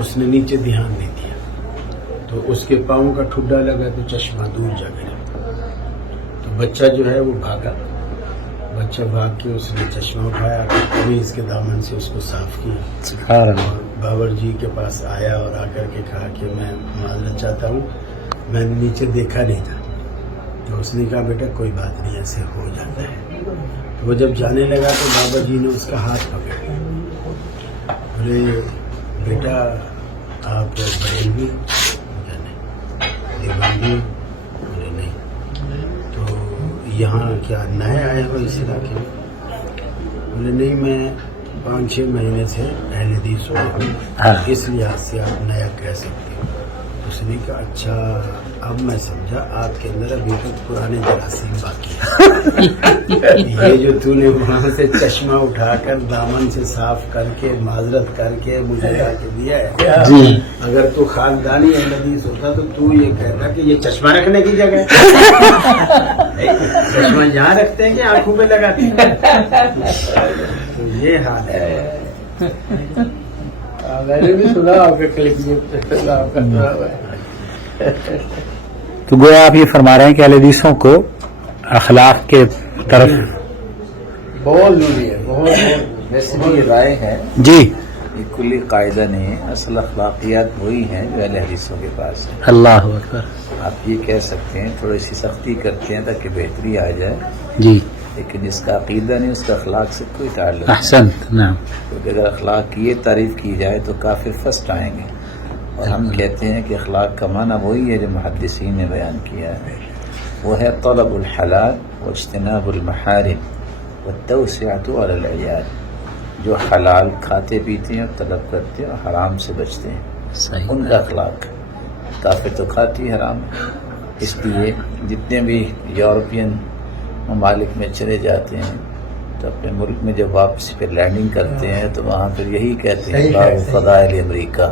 اس نے نیچے دھیان نہیں دیا تو اس کے پاؤں کا ٹھڈا لگا تو چشمہ دور جا گیا. تو بچہ جو ہے وہ بھاگا. بچہ بھاگ کے اس نے چشمہ اٹھایا قمیض کے دامن سے اس کو صاف کیا اور بابر جی کے پاس آیا اور آ کر کے کہا کہ میں معذرت چاہتا ہوں, میں نے نیچے دیکھا نہیں تھا. تو اس نے کہا بیٹا کوئی بات نہیں, ایسے ہو جاتا ہے. تو وہ جب جانے لگا تو بابا جی نے اس کا ہاتھ پکڑا. بولے بیٹا آپ بریلوی؟ دیوبندی؟ بولے نہیں. تو یہاں کیا نئے آئے ہو اس علاقے میں؟ بولے نہیں, میں 5-6 مہینے سے اہل حدیث ہوں, اس لحاظ سے آپ نیا کہہ سکتے ہو. اس نے کہا اچھا اب میں سمجھا آپ کے اندر ابھی تک پرانے جراثیم باقی ہیں. یہ جو تو نے وہاں سے چشمہ اٹھا کر دامن سے صاف کر کے معذرت کر کے مجھے لا کے دیا ہے, اگر تو خاندانی اہل حدیث ہوتا تو یہ کہتا کہ یہ چشمہ رکھنے کی جگہ ہے. چشمہ یہاں رکھتے ہیں کہ آنکھوں پہ لگاتے ہیں؟ تو یہ حال ہے. میں نے بھی سنا آپ کے کلپ تو گویا آپ یہ فرما رہے ہیں کہ اہل حدیثوں کو اخلاق کے طرف بہت ضروری ہے. بہت ویسے بھی یہ رائے ہے جی یہ کلی قاعدہ نہیں ہے, اصل اخلاقیات وہی ہیں جو اہل حدیثوں کے پاس ہے. اللہ اکبر. آپ یہ کہہ سکتے ہیں تھوڑی سی سختی کرتے ہیں تاکہ بہتری آ جائے, جی لیکن جس کا عقیدہ نہیں اس کا اخلاق سے کوئی تعلق نہیں. احسنت. نعم. کیونکہ اگر اخلاق کی یہ تعریف کی جائے تو کافر فرسٹ آئیں گے. اور ہم کہتے ہیں کہ اخلاق کا معنی وہی ہے جو محدثین نے بیان کیا ہے, وہ ہے طلب الحلال واجتناب المحارم والتوسعۃ علی العیال. جو حلال کھاتے پیتے ہیں اور طلب کرتے ہیں اور حرام سے بچتے ہیں, صحیح. ان کا اخلاق. کافر تو کھاتی حرام, اس لیے جتنے بھی یورپین ممالک میں چلے جاتے ہیں تو اپنے ملک میں جب واپسی پہ لینڈنگ کرتے ہیں تو وہاں پھر یہی کہتے ہیں باب فضائل امریکہ,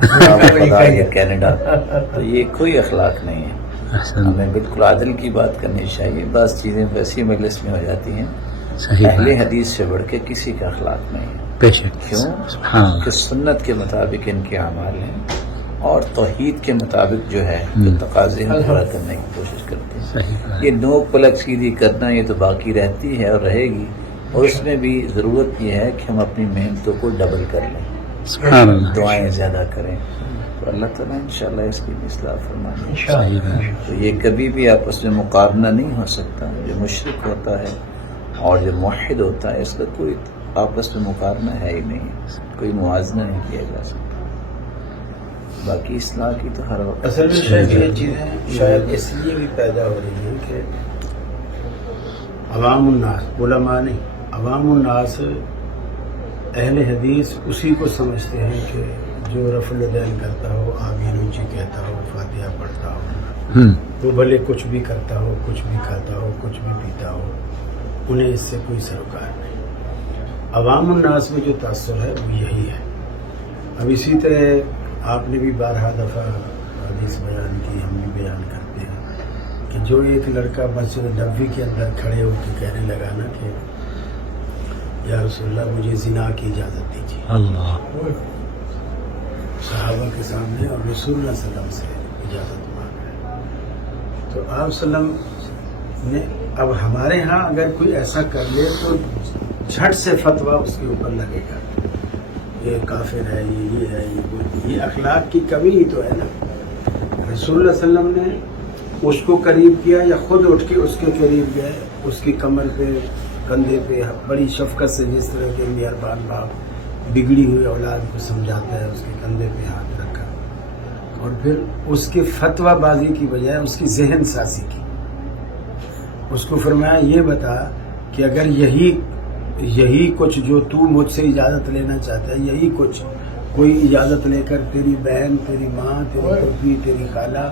باب فضائل کینیڈا. تو یہ کوئی اخلاق نہیں ہے. ہمیں بالکل عدل کی بات کرنی چاہیے. بعض چیزیں ویسی مجلس میں ہو جاتی ہیں, اہل حدیث سے بڑھ کے کسی کا اخلاق نہیں ہے. بے شک. کیوں کہ سنت کے مطابق ان کے اعمال ہیں اور توحید کے مطابق جو ہے جو تقاضے ہیں پورا کرنے کی کوشش کرتے ہیں. یہ نوک پلک سیدھی کرنا یہ تو باقی رہتی ہے اور رہے گی, اور اس میں بھی ضرورت یہ ہے کہ ہم اپنی محنتوں کو ڈبل کر لیں, دعائیں زیادہ کریں, تو اللہ تعالیٰ انشاءاللہ اس کی اصلاح فرمائے. تو یہ کبھی بھی آپس میں مقارنہ نہیں ہو سکتا. جو مشرک ہوتا ہے اور جو موحد ہوتا ہے اس کا کوئی آپس میں مقارنہ ہے ہی نہیں, کوئی موازنہ نہیں کیا جا سکتا. باقی اصلاح کی تو ہر وقت اصل میں شاید یہ چیزیں شاید اس لیے بھی پیدا ہو رہی ہیں کہ عوام الناس, علماء نہیں, عوام الناس اہل حدیث اسی کو سمجھتے ہیں کہ جو رفع الیدین کرتا ہو, آمین اونچی کہتا ہو, فاتحہ پڑھتا ہو, وہ بھلے کچھ بھی کرتا ہو, کچھ بھی کھاتا ہو, کچھ بھی پیتا ہو, انہیں اس سے کوئی سروکار نہیں. عوام الناس میں جو تاثر ہے وہ یہی ہے. اب اسی طرح آپ نے بھی 12 دفعہ حدیث بیان کی, ہم بھی بیان کرتے ہیں کہ جو ایک لڑکا مسجد نبوی کے اندر کھڑے ہو کے کہنے لگا نا کہ یا رسول اللہ مجھے زنا کی اجازت دیجیے, اللہ صحابہ کے سامنے, اور رسول اللہ صلی اللہ علیہ وسلم سے اجازت مانگ رہے. تو آپ صلی اللہ علیہ وسلم نے, اب ہمارے ہاں اگر کوئی ایسا کر لے تو جھٹ سے فتویٰ اس کے اوپر لگے گا, یہ کافر ہے, یہ ہے, یہ اخلاق کی کمی ہی تو ہے نا. رسول اللہ صلی اللہ علیہ وسلم نے اس کو قریب کیا یا خود اٹھ کے اس کے قریب گئے, اس کی کمر پہ, کندھے پہ بڑی شفقت سے, جس طرح کے مہربان باپ بگڑی ہوئی اولاد کو سمجھاتا ہے, اس کے کندھے پہ ہاتھ رکھا, اور پھر اس کی فتویٰ بازی کی بجائے اس کی ذہن سازی کی. اس کو فرمایا یہ بتا کہ اگر یہی کچھ جو تو مجھ سے اجازت لینا چاہتا ہے, یہی کچھ کوئی اجازت لے کر تیری بہن, تیری ماں, تیری پھوپھی, تیری خالہ,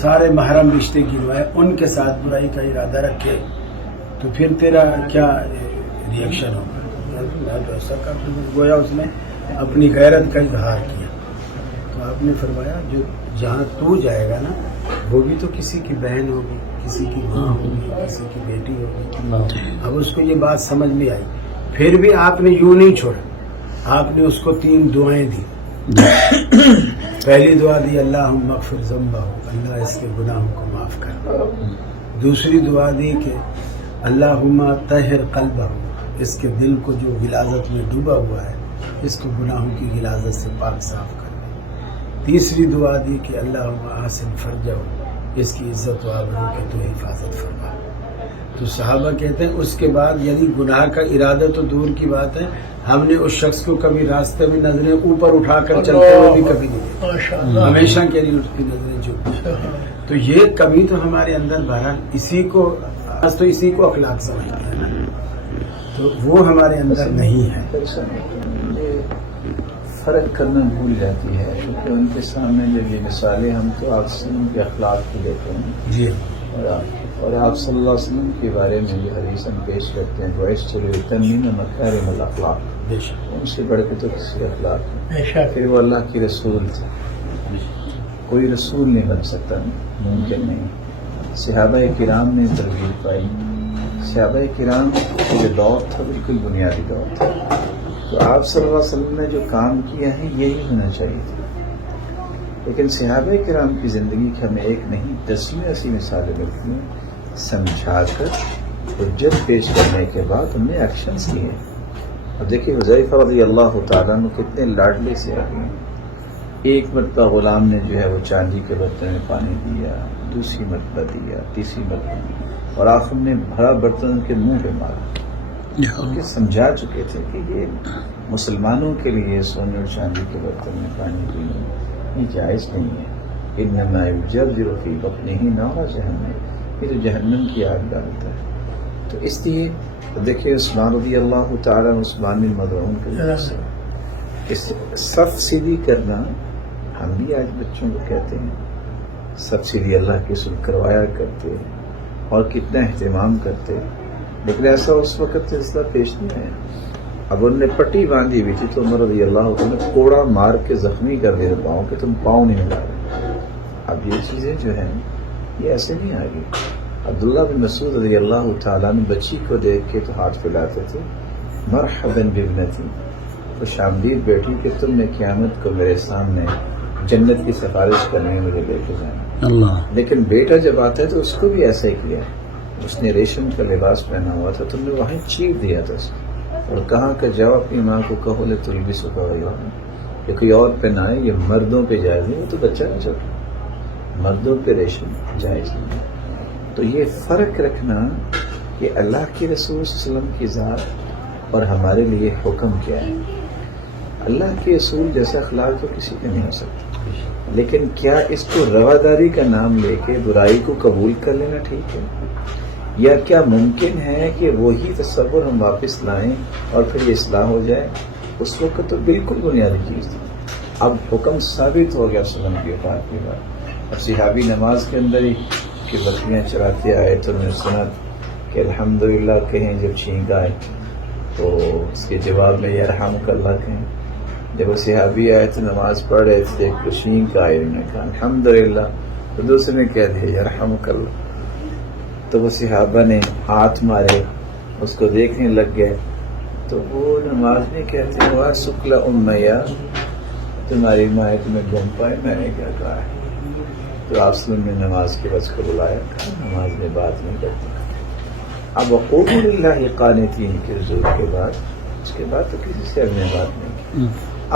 سارے محرم رشتے گنوائے, ان کے ساتھ برائی کا ارادہ رکھے, تو پھر تیرا کیا ری ایکشن ہوگا؟ میں تو ایسا کر دوں. گویا اس نے اپنی غیرت کا اظہار کیا. تو آپ نے فرمایا جو جہاں تو جائے گا نا وہ بھی تو کسی کی بہن ہوگی, کسی کی ماں ہوگی, کسی کی بیٹی ہوگی. اب اس کو یہ بات سمجھ میں آئی, پھر بھی آپ نے یوں نہیں چھوڑا, آپ نے اس کو 3 دعائیں دی. پہلی دعا دی اللہم اغفر ذنبہ، اللہ اس کے گناہوں کو معاف کر. دوسری دعا دی کہ اللہم طہر قلبہ، اس کے دل کو جو غلاظت میں ڈوبا ہوا ہے اس کو گناہوں کی غلاظت سے پاک صاف کر دے. تیسری دعا دی کہ اللہم احسن فرجہ، اس کی عزت و آبرو کی تو حفاظت فرما. تو صحابہ کہتے ہیں اس کے بعد یعنی گناہ کا ارادہ تو دور کی بات ہے، ہم نے اس شخص کو کبھی راستے میں نظریں اوپر اٹھا کر چلتے ہوئے بھی کبھی نہیں دیکھا، ہمیشہ کے لیے اس کی نظریں جھکی. تو یہ کبھی تو ہمارے اندر بہرحال اسی کو اخلاق سمجھتے ہیں نا، تو وہ ہمارے اندر نہیں ہے. فرق کرنا بھول جاتی ہے کیونکہ ان کے سامنے جب یہ مثالیں ہم تو آپ صلی اللہ علیہ وسلم کے اخلاق کی لیتے ہیں جی، اور آپ صلی اللہ علیہ وسلم کے بارے میں یہ حدیث ہم پیش کرتے ہیں بعثت لأتمم مکارم الاخلاق، بے شک ان سے بڑھ کے تو کسی اخلاق نہیں. پھر وہ اللہ کی رسول تھے، کوئی رسول نہیں بن سکتا، ممکن نہیں. صحابہ کرام نے تربیت پائی. صحابہ کرام کا جو دور تھا بالکل بنیادی دور تھا. تو آپ صلی اللہ علیہ وسلم نے جو کام کیا ہے یہی ہونا چاہیے تھا. لیکن صحابہ کرام کی زندگی کی ہمیں ایک نہیں 10 ایسی مثالیں ملتی ہیں، سمجھا کر حجت پیش کرنے کے بعد ہم نے ایکشنز کیے. اب دیکھیے حذیفہ رضی اللہ تعالیٰ عنہ کتنے لاڈلے سے آگے ہیں. ایک مرتبہ غلام نے جو ہے وہ چاندی کے برتن میں پانی دیا، دوسری مرتبہ دیا، تیسری مرتبہ، اور آخر نے بھرا برتن کے منہ پہ مارا. کہ سمجھا چکے تھے کہ یہ مسلمانوں کے لیے سونے اور چاندی کے برتن میں پانی پینا یہ جائز نہیں ہے. انما یجرجر فی بطنہ نار جہنم، یہ تو جہنم کی آگ ڈالتا ہے. تو اس لیے دیکھیے عثمان رضی اللہ تعالیٰ عثمان بن مظعون کے اس صف سیدھی کرنا ہم بھی آج بچوں کو کہتے ہیں. صف سیدھی اللہ کے رسول کروایا کرتے اور کتنا اہتمام کرتے، لیکن ایسا اس وقت سلسلہ پیش نہیں آیا. اب انہوں نے پٹی باندھی ہوئی تھی تو عمر رضی اللہ عنہ نے کوڑا مار کے زخمی کر دیا پاؤں کہ تم پاؤں نہیں ملا رہے. اب یہ چیزیں جو ہیں یہ ایسے نہیں آ گئی. عبداللہ بن مسعود رضی اللہ تعالیٰ نے بچی کو دیکھ کے تو ہاتھ پھیلاتے تھے، مرحبا بابنتی، خوش آمدید بیٹی کہ تم نے قیامت کو میرے سامنے جنت کی سفارش کرنے میں مجھے لے کے جانا. اللہ. لیکن بیٹا جب آتا ہے تو اس کو بھی ایسا ہی کیا. اس نے ریشم کا لباس پہنا ہوا تھا، تم نے وہیں چیپ دیا تھا اس کو اور کہا کہ جاؤ اپنی ماں کو کہو لے تو بھی سکھا کہ کوئی اور پہنائے، یہ مردوں پہ جائز نہیں. وہ تو بچہ نہیں چل، مردوں پہ ریشم جائز نہیں. تو یہ فرق رکھنا کہ اللہ کے رسول صلی اللہ علیہ وسلم کی ذات اور ہمارے لیے حکم کیا ہے. اللہ کے رسول جیسا اخلاق تو کسی کا نہیں ہو سکتا، لیکن کیا اس کو رواداری کا نام لے کے برائی کو قبول کر لینا ٹھیک ہے، یا کیا ممکن ہے کہ وہی تصور ہم واپس لائیں اور پھر یہ اصلاح ہو جائے؟ اس وقت تو بالکل بنیادی چیز تھی. اب حکم ثابت ہو گیا صلی اللہ علیہ وسلم کی وفات کے بعد. اب صحابی نماز کے اندر ہی کہ بکریاں چراتے آئے تو انہوں نے سنا کہ الحمدللہ کہیں جب چھینک آئے تو اس کے جواب میں یرحمک اللہ کہیں. جب وہ صحابی آئے تو نماز پڑھ رہے تھے تو چھینک آئے، انہوں نے کہا الحمدللہ، تو دوسرے نے کہہ دیا یرحمک اللہ. تو وہ صحابہ نے ہاتھ مارے، اس کو دیکھنے لگ گئے. تو وہ نماز نہیں کہتے وہ سکلا امیہ، تمہاری ماں تمہیں گم پائے، میں نے کیا کہا ہے. تو آپ صلی اللہ علیہ وسلم نے نماز کے وقت کو بلایا، کہا نماز میں بات نہیں کرتے. اب وقوموا للہ قانتین کے رسول کے بعد اس کے بعد تو کسی سے ہم نے بات نہیں کی.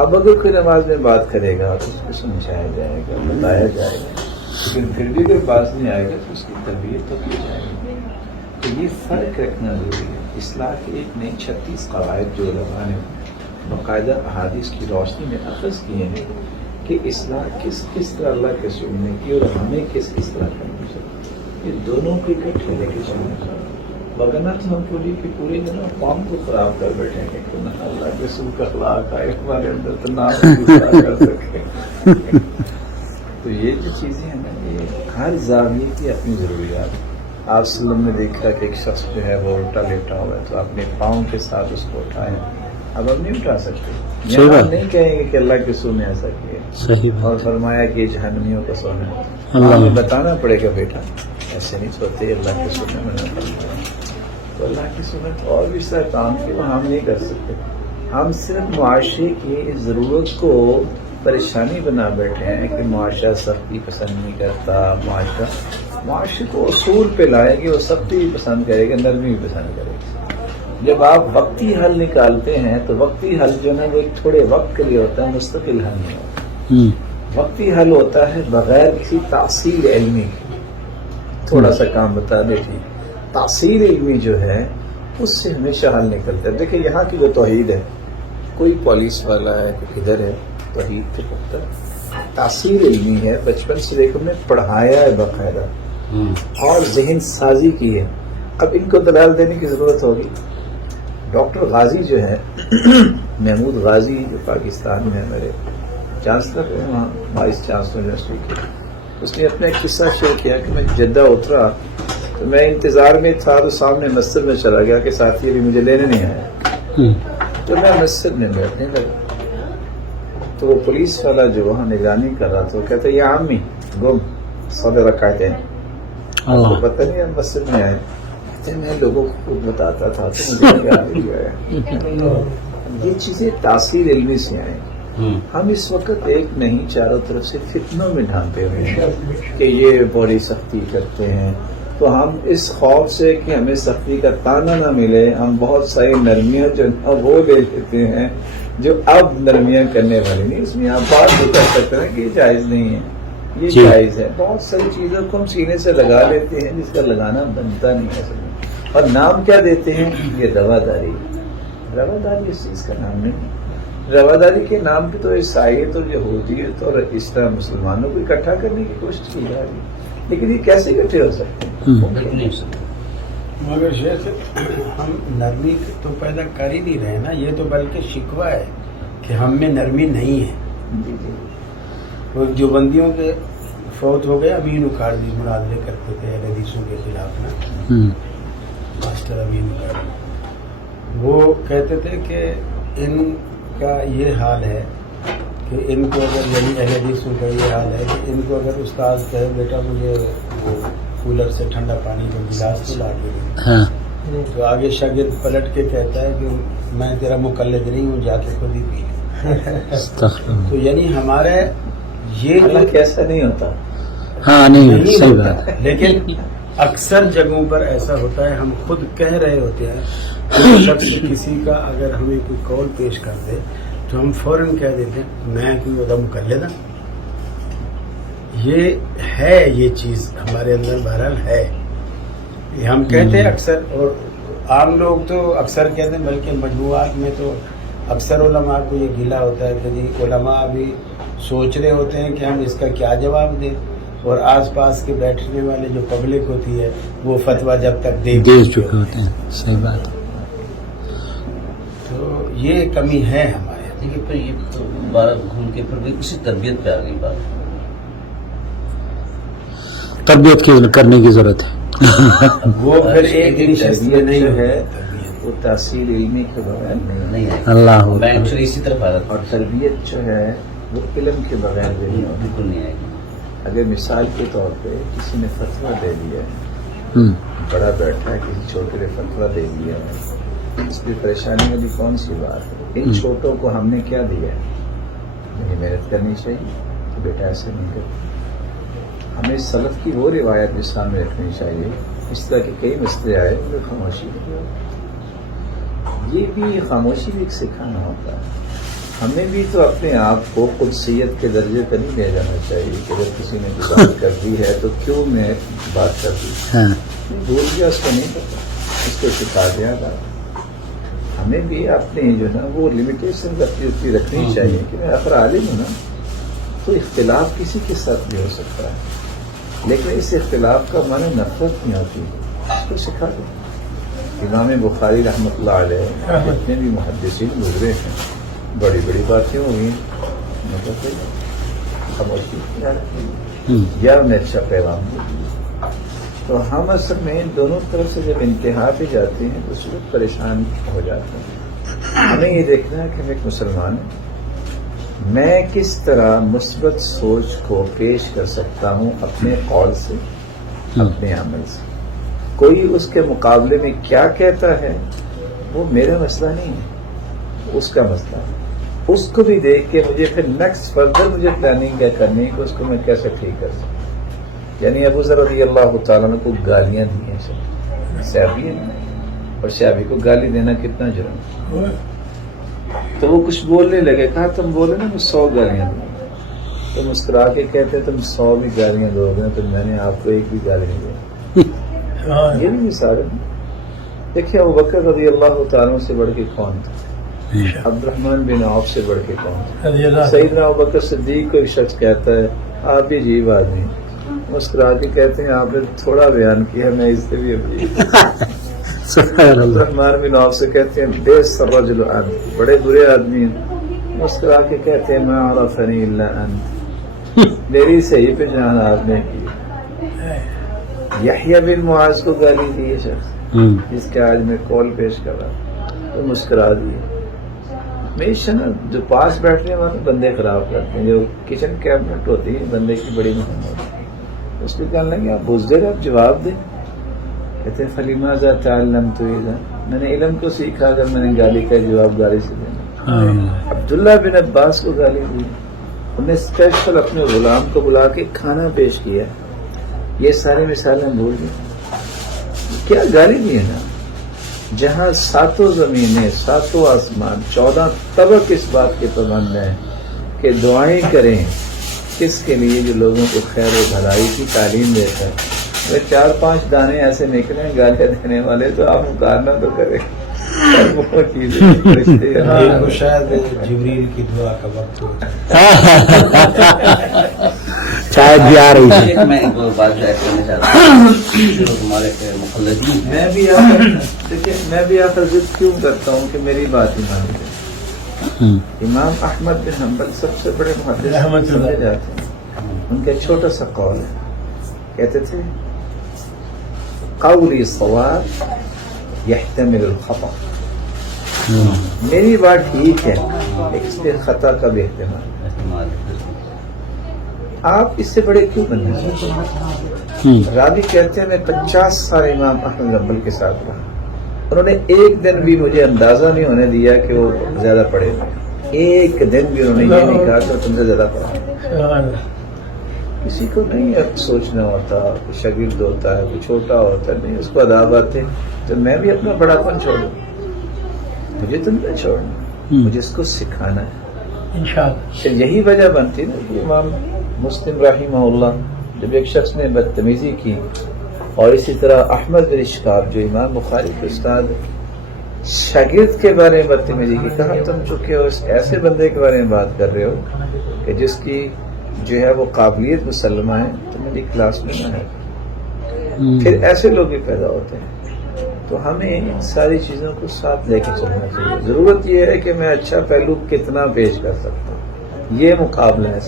اب اگر کوئی نماز میں بات کرے گا تو اس کو سمجھایا جائے گا، بتایا جائے گا، لیکن پھر بھی کوئی بات نہیں آئے گا تو اس کی تربیت تو کی جائے گی. تو یہ فرق رکھنا ضروری ہے. اصلاح کے ایک نئی 36 قواعد جو علماء نے باقاعدہ احادیث کی روشنی میں اخذ کیے ہیں کہ اصلاح کس کس طرح اللہ کے رسول نے کی اور ہمیں کس کس طرح کرنی چاہیے. یہ دونوں کو اکٹھے لے کے چلنا چاہیے، وگرنہ تو ہم پوری کی پوری جو نا قوم کو خراب کر بیٹھیں گے کہ نہ اللہ کے رسول کا اخلاق آئے ہمارے اندر تو نہ اصلاح کر سکے. تو یہ جو چیزیں ہیں نا یہ ہر زاویے کی اپنی ضروریات. آپ صلی اللہ علیہ وسلم نے دیکھا کہ ایک شخص جو ہے وہ الٹا لیٹا ہوا ہے تو اپنے پاؤں کے ساتھ اس کو اٹھائیں. اب ہم نہیں اٹھا سکتے، یہاں نہیں کہیں گے کہ اللہ کے رسول نے ایسا کیا اور فرمایا کہ جہنمیوں کا سونا ہے. ہمیں بتانا پڑے گا بیٹا ایسے نہیں سوتے، اللہ کے رسول نے منع فرمایا. تو اللہ کی سنت اور بھی سارے کام کے وہ ہم نہیں کر سکتے. ہم صرف معاشرے کی اس ضرورت کو پریشانی بنا بیٹھے ہیں کہ معاشرہ سختی پسند نہیں کرتا. معاشرے کو اصول پہ لائے کہ وہ سختی بھی پسند کرے گا، نرمی بھی پسند کرے گا. جب آپ وقتی حل نکالتے ہیں تو وقتی حل جو ہے وہ ایک تھوڑے وقت کے لیے ہوتا ہے، مستقل حل نہیں ہوتا. وقتی حل ہوتا ہے بغیر کسی تاثیر علمی کے. تھوڑا سا کام بتا دیجیے، تاثیر علمی جو ہے اس سے ہمیشہ حل نکلتا ہے. دیکھیں یہاں کی جو توحید ہے، کوئی پولیس والا ہے کوئی ادھر ہے، توحید کے پختہ تاثیر علمی ہے. بچپن سے دیکھو ہم نے پڑھایا ہے باقاعدہ اور ذہن سازی کی ہے. اب ان کو دلال دینے کی ضرورت ہوگی. ڈاکٹر غازی جو ہے محمود غازی، جو پاکستان میں میرے چانسلر ہیں، وہاں وائس چانسلر یونیورسٹی کے، اس نے اپنا ایک قصہ شیئر کیا کہ میں جدہ اترا تو میں انتظار میں تھا تو سامنے مسجد میں چلا گیا کہ ساتھی ابھی مجھے لینے نہیں آیا. تو میں مسجد میں بیٹھنے لگا تو وہ پولیس والا جو وہاں نگرانی کر رہا تھا وہ کہتا یہ عامی گم صدر رکعتیں کو پتہ نہیں ہم مسجد میں آئے. میں لوگوں کو خود بتاتا تھا تو مجھے لگا یہ چیزیں تاثیر علمی سے آئیں. ہم اس وقت ایک نہیں چاروں طرف سے فتنوں میں ڈھانپے ہوئے ہیں کہ یہ بڑی سختی کرتے ہیں. تو ہم اس خوف سے کہ ہمیں سختی کا تانا نہ ملے ہم بہت ساری نرمیاں جو وہ لے لیتے ہیں جو اب نرمیاں کرنے والی نہیں. اس میں آپ بات نہیں کر سکتے ہیں کہ یہ جائز نہیں ہے، یہ جائز ہے. بہت ساری چیزوں کو ہم سینے سے لگا لیتے ہیں جس کا لگانا بنتا نہیں ہے. اور نام کیا دیتے ہیں؟ یہ رواداری. رواداری اس چیز کا نام نہیں. رواداری کے نام پہ تو عیسائیت اور یہودیت اور اس طرح مسلمانوں کو اکٹھا کرنے کی کوشش کی جا رہی ہے. لیکن یہ کیسے اکٹھے ہو سکتے ہیں؟ مگر شیخ ہم نرمی تو پیدا کر ہی نہیں رہے نا. یہ تو بلکہ شکوہ ہے کہ ہم میں نرمی نہیں ہے. وہ جو بندیوں کے فوت ہو گئے، امین اکاڑوی مناظرے کرتے تھے حدیثوں کے خلاف نا، ماسٹر امین اکاڑوی، وہ کہتے تھے کہ ان کا یہ حال ہے کہ ان کو اگر یعنی اہل حدیثوں کا یہ حال ہے کہ ان کو اگر استاد کہے بیٹا مجھے وہ کولر سے ٹھنڈا پانی کا گلاس تو لا کے دے، تو آگے شاگرد پلٹ کے کہتا ہے کہ میں تیرا مقلد نہیں ہوں، جا کے خود ہی پی. تو یعنی ہمارے یہ کیسا نہیں ہوتا. ہاں نہیں صحیح بات. لیکن اکثر جگہوں پر ایسا ہوتا ہے ہم خود کہہ رہے ہوتے ہیں. کوئی شخص کسی کا اگر ہمیں کوئی قول پیش کر دے تو ہم فوراً کہہ دیتے ہیں میں کوئی عدم مقلد ہوں. یہ ہے، یہ چیز ہمارے اندر بہرحال ہے. یہ ہم کہتے ہیں اکثر، اور عام لوگ تو اکثر کہتے ہیں، بلکہ مجموعات میں تو اکثر علماء کو یہ گلہ ہوتا ہے کہ جی علماء بھی سوچ رہے ہوتے ہیں کہ ہم اس کا کیا جواب دیں، اور آس پاس کے بیٹھنے والے جو پبلک ہوتی ہے وہ فتویٰ جب تک دے چکے ہوتے ہیں. صحیح بات. تو یہ کمی ہے ہمارے. دیکھیے پھر یہ بار گھوم کے پھر اسی تربیت پہ آ گئی بات. تربیت کرنے کی ضرورت ہے. وہ پھر ایک نشست میں نہیں ہے، وہ تاثیر علمی کے بغیر نہیں ہے. اللہ میں ایکچولی اسی طرف آ رہا تھا. اور تربیت جو ہے وہ علم کے بغیر بھی نہیں ہوتی. بالکل نہیں آئے گی. اگر مثال کے طور پہ کسی نے فتویٰ دے دیا ہے، بڑا بیٹھا ہے کسی چھوٹے نے فتویٰ دے دیا ہے، اس کی پریشانی والی کون سی بات ہے؟ ان چھوٹوں کو ہم نے کیا دیا ہے؟ نہیں محنت کرنی چاہیے تو بیٹا ایسے نہیں کرتا. ہمیں سلف کی وہ روایت بھی سامنے رکھنی چاہیے. اس طرح کے کئی مسئلے آئے ان میں خاموشی یہ بھی خاموشی بھی ایک سکھانا ہوتا ہے. ہمیں بھی تو اپنے آپ کو قدسیت کے درجے پر نہیں لے جانا چاہیے کہ اگر کسی نے بات کر دی ہے تو کیوں میں بات کر دی، بھول گیا اس کو نہیں پتا، اس کو سکھا دیا گا. ہمیں بھی اپنے جو ہے وہ لمیٹیشن رکھنی چاہیے کہ میں آخر عالم ہوں نا، تو اختلاف کسی کے ساتھ بھی ہو سکتا ہے، لیکن اس اختلاف کا معنی نفرت نہیں ہوتی. اس کو سکھا دیں. امام بخاری رحمۃ اللہ علیہ جتنے بھی محدثین گزرے ہیں بڑی بڑی باتیں ہوئی، مطلب خاموشی یا انہیں اچھا پیغام دیا. تو ہم اصل میں دونوں طرف سے جب انتہا پہ جاتے ہیں تو اس وقت پریشان ہو جاتے ہیں. ہمیں یہ دیکھنا ہے کہ ہم ایک مسلمان ہیں، میں کس طرح مثبت سوچ کو پیش کر سکتا ہوں اپنے قول سے، اپنے عمل سے. کوئی اس کے مقابلے میں کیا کہتا ہے وہ میرا مسئلہ نہیں ہے، اس کا مسئلہ ہے. اس کو بھی دیکھ کے مجھے پھر نیکسٹ فردر مجھے پلاننگ کیا کرنی ہے کہ اس کو میں کیسے ٹھیک کر سکوں. یعنی ابو ذر رضی اللہ تعالیٰ عنہ کو گالیاں دی ہیں سب صحابی ہیں، اور صحابی کو گالی دینا کتنا جرم ہے. تو وہ کچھ بولنے لگے، کہا تم بولے نا میں 100 گالیاں دوں. تو مسکرا کے کہتے تم 100 بھی گالیاں دو گے تو میں نے آپ کو ایک بھی گالی نہیں دی. یہ نہیں مثال ہے. دیکھیے ابو بکر رضی اللہ تعالیٰ سے بڑھ کے کون تھا؟ عبد الرحمن بن عوف سے بڑھ کے کون تھا؟ سیدنا ابو بکر صدیق کو ایک شخص کہتا ہے آپ بھی عجیب آدمی. مسکرا کے کہتے ہیں آپ نے تھوڑا بیان کیا، میں اس سے بھی عجیب. عبد الرحمن بن عوف سے کہتے ہیں بیس الرجل انت، بڑے برے آدمی ہیں. مسکرا کے کہتے ہیں ما عرفنی الا انت، میری صحیح پہ جان آپ نے کی. یحییٰ بن معاذ کو گالی دی یہ شخص جس کے آج میں کال پیش کر رہا تو مسکرا دیے. ہمیشہ نا جو پاس بیٹھنے والے بندے خراب کرتے ہیں، جو کچن کیبنٹ ہوتی ہے بندے کی بڑی مہم ہوتی ہے. اس کو کہنے لگے آپ بزدل آپ جواب دیں. کہتے ہیں فلماذا تعلمت اذا، میں نے علم کو سیکھا اگر میں نے گالی کا جواب گالی سے دینا. عبداللہ بن عباس کو گالی دی، انہوں نے اسپیشل اپنے غلام کو بلا کے کھانا پیش کیا. یہ ساری مثالیں بھول گئی. کیا گالی دی ہے نا، جہاں 7 زمینیں 7 آسمان 14 طبق اس بات کے پابند ہیں کہ دعائیں کریں کس کے لیے جو لوگوں کو خیر و بھلائی کی تعلیم دیتا ہے. 4-5 دانے ایسے نکلے ہیں گالیاں دینے والے تو آپ مقابلہ تو کریں. شاید جبریل کی دعا کا وقت ہو جائے. شاید بھی آ رہی ہے. میں ایک بات ایڈ کرنا چاہتا ہوں جو ہمارے مخلدین ہیں. میں بھی آخر ضد کیوں کرتا ہوں کہ میری بات ہی مان لیں. امام احمد بن حنبل سب سے بڑے محدث سمجھے جاتے ہیں. ان کا ایک چھوٹا سا قول ہے، کہتے تھے قولی صواب یحتمل الخطا، میری بات ٹھیک ہے لیکن اس میں خطا کا بھی احتمال. آپ اس سے بڑے کیوں بننا چاہتے ہیں؟ راوی کہتے ہیں میں 50 سال امام احمد بن حنبل کے ساتھ رہا، انہوں نے ایک دن بھی مجھے اندازہ نہیں ہونے دیا کہ وہ زیادہ پڑھے. ایک دن بھی انہوں نے یہ نہیں کہا کہ تم سے زیادہ پڑھا. کسی کو نہیں سوچنا ہوتا، کوئی شاگرد ہوتا ہے کوئی چھوٹا ہوتا ہے، نہیں اس کو عذابات ہے تو میں بھی اپنا بڑا پن چھوڑوں. مجھے تم نہ چھوڑنا، مجھے اس کو سکھانا ہے انشاءاللہ. یہی وجہ بنتی نا کہ امام مسلم رحمہ اللہ جب ایک شخص نے بدتمیزی کی، اور اسی طرح احمد بن اشکاب جو امام بخاری کے استاد شاگرد کے بارے میں بدتمیزی کی، کہا تم چکے ہو اس ایسے بندے کے بارے میں بات کر رہے ہو کہ جس کی جو ہے وہ قابلیت مسلمہ ہے تو میری کلاس میں نہ ہے. پھر ایسے لوگ بھی پیدا ہوتے ہیں. تو ہمیں ان ساری چیزوں کو ساتھ لے کے چلنا چاہیے. ضرورت یہ ہے کہ میں اچھا پہلو کتنا پیش کر سکتا ہوں، یہ مقابلہ ہے.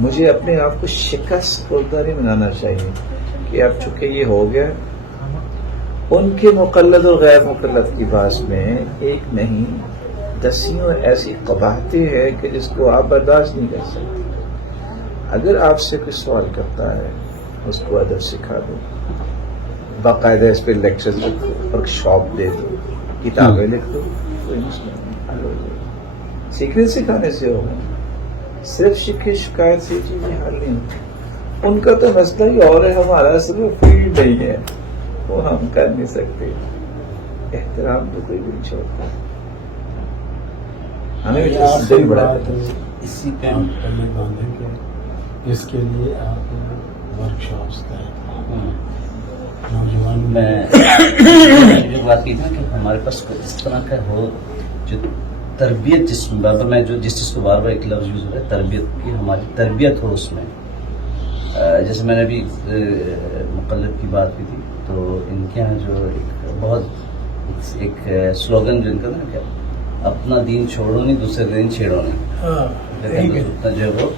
مجھے اپنے آپ کو شکست خورداری بنانا چاہیے کہ اب چونکہ یہ ہو گیا. ان کے مقلد اور غیر مقلد کی بات میں ایک نہیں 10 ایسی قباحتیں ہیں کہ جس کو آپ برداشت نہیں کر سکتے. اگر آپ سے کوئی سوال کرتا ہے اس کو ادب سکھا دو، باقاعدہ اس پہ لیکچر رکھو، ورک شاپ دے دو، کتابیں لکھ دو، کوئی مسئلہ نہیں، حل ہو جائے. سیکھنے سکھانے سے ہوگا، صرف شکایت سے چیزیں حل نہیں ہوتی. ان کا تو مسئلہ ہی اور ہے، ہمارا صرف فیلڈ نہیں ہے، وہ ہم کر نہیں سکتے. احترام تو کوئی بھی نہیں چھوڑتا. ہمیں دل بڑا اسی پہ باندھیں گے. اس کے لیے آپ ورک شاپس کا نوجوان میں جو بات کی تھی نا کہ ہمارے پاس اس طرح کا ہو جو تربیت، جس بار میں جو جس چیز کو بار بار ایک لفظ یوز ہو رہا ہے تربیت کی، ہماری تربیت ہو اس میں. جیسے میں نے ابھی مقلد کی بات کی تھی تو ان کے یہاں جو ایک بہت ایک سلوگن جو ان کا نا کیا اپنا دین چھوڑو نہیں دوسرے دین چھیڑو نہیں، اتنا جو ہے وہ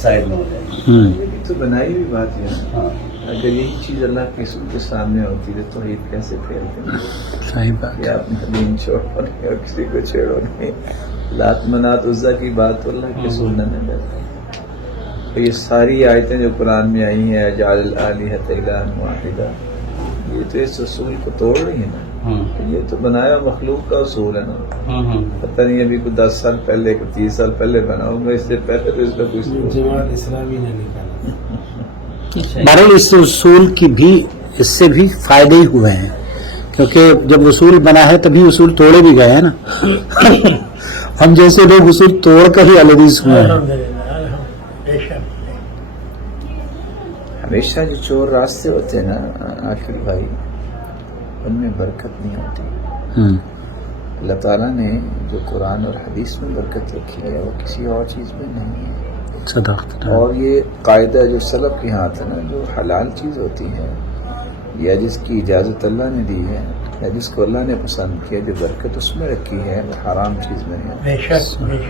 سائڈ میں ہو جائے گی. تو بنائی ہوئی بات ہے. ہاں اگر یہی چیز اللہ کے رسول کے سامنے ہوتی ہے تو عید کیسے پھیلتے ہیں؟ صحیح بات. کہ آپ نے دین چھوڑو نہیں اور کسی کو چھیڑو نہیں. لات منات عزا کی بات تو اللہ کے رسول نے نہیں کرتا. تو یہ ساری آیتیں جو قرآن میں آئی ہیں جعل الآلہۃ الہا واحدہ، یہ تو اس رسول کو توڑ رہی ہیں نا. یہ تو بنایا مخلوق کا اصول ہے نا. پتہ نہیں ابھی کوئی 10 سال پہلے کوئی 30 سال پہلے بنا ہوگا, اس سے پہلے تو اس کا کچھ جماعت اسلامی نے نکالا. بہرحال اس اصول کی بھی اس سے بھی فائدے ہی ہوئے ہیں, کیونکہ جب اصول بنا ہے تبھی اصول توڑے بھی گئے ہیں نا. ہم جیسے لوگ اصول توڑ کر ہی الحدیث ہوئے ہیں. ہمیشہ جو چور راستے ہوتے ہیں نا عاقل بھائی, ان میں برکت نہیں ہوتی. اللہ تعالیٰ نے جو قرآن اور حدیث میں برکت رکھی ہے وہ کسی اور چیز میں نہیں ہے. صدقت. اور یہ قاعدہ جو سلف کے ہاتھ ہے نا, جو حلال چیز ہوتی ہے یا جس کی اجازت اللہ نے دی ہے یا جس کو اللہ نے پسند کیا, جو برکت اس میں رکھی ہے وہ حرام چیز میں ہے.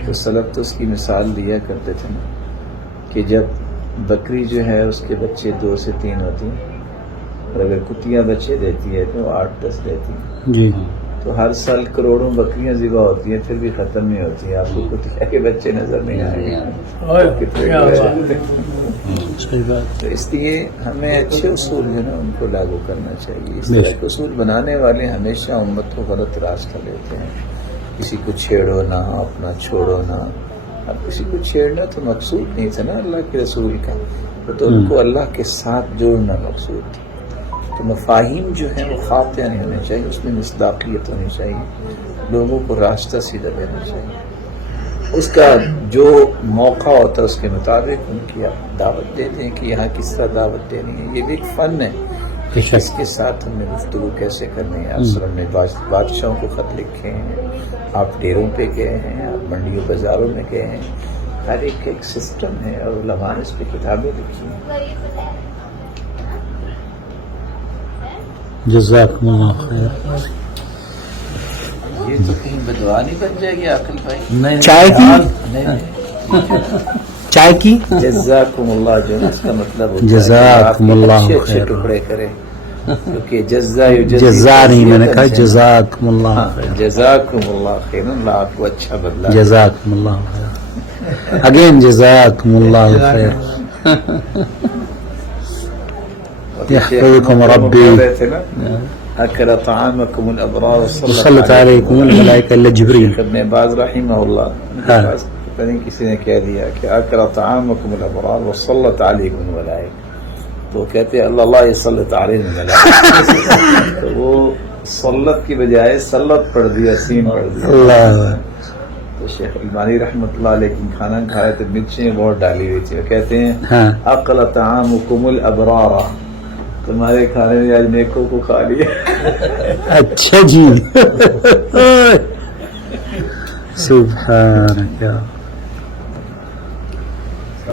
تو سلف تو اس کی مثال دیا کرتے تھے نا کہ جب بکری جو ہے اس کے بچے 2 سے 3 ہوتے ہیں, اور اگر کتیاں بچے دیتی ہے تو 8-10 دیتی ہیں. جی. تو ہر سال کروڑوں بکریاں ذبح ہوتی ہیں, پھر بھی ختم نہیں ہوتی ہیں. آپ کو کتیا کے بچے نظر نہیں آئیں گے. تو اس لیے ہمیں اچھے اصول جو ہے نا ان کو لاگو کرنا چاہیے. اس طرح کے اصول بنانے والے ہمیشہ امت کو غلط راستہ لیتے ہیں. کسی کو چھیڑو نہ, اپنا چھوڑو نہ. اب کسی کو چھیڑنا تو مقصود نہیں تھا نا اللہ کے رسول کا, تو ان کو اللہ کے ساتھ جوڑنا مقصود تھا. تو مفاہیم جو ہیں وہ خاطئ نہیں ہونے چاہیے, اس میں مصداقیت ہونی چاہیے, لوگوں کو راستہ سیدھا دینا چاہیے. اس کا جو موقع ہوتا ہے اس کے مطابق ان کی آپ دعوت دے دیں کہ یہاں کس طرح دعوت دینی ہے. یہ بھی ایک فن ہے کہ اس کے ساتھ ہم نے گفتگو کیسے کرنی ہے. آپ نے بادشاہوں کو خط لکھے ہیں, آپ ڈیروں پہ گئے ہیں, آپ منڈیوں بازاروں میں گئے ہیں. ہر ایک سسٹم ہے اور علماء نے اس پہ کتابیں لکھی ہیں. جزاکم اللہ خیر. یہ تو کہیں بدعا نہیں بن جائے گی عاقل بھائی. چائے کی جزاکم اللہ جو ہے اس کا مطلب ہوتا ہے جزاکم اللہ اچھے اچھے خیر. ٹکڑے کرے, کیونکہ جزا نہیں, میں نے کہا جزاکم اللہ خیر. جزاکم اللہ خیر, اللہ آپ کو اچھا بدلا. جزاکم اللہ خیر. اگین جزاکم اللہ خیر. يحفظكم ربي. اکل طعامکم الابرار وصلت علیکم الملائکہ الا جبریل. ابن باز رحمہ اللہ پتہ نہیں کسی نے کہہ دیا کہ اکل طعامکم الابرار وصلت علیکم الملائکہ, تو کہتے ہیں اللہ یصلت علیکم الملائکہ. تو وہ صلت کی بجائے سلط پڑھ دیا, سین پڑھ دیا. اللہ. تو شیخ البانی رحمۃ اللہ علیہ کھانا کھا رہے تھے, مرچیں بہت ڈالی ہوئی تھی. وہ کہتے ہیں اکل طعامکم الابرار, تمہارے کھانے میں آج نیکوں کو کھا لیا. اچھا جی. سبحان اللہ.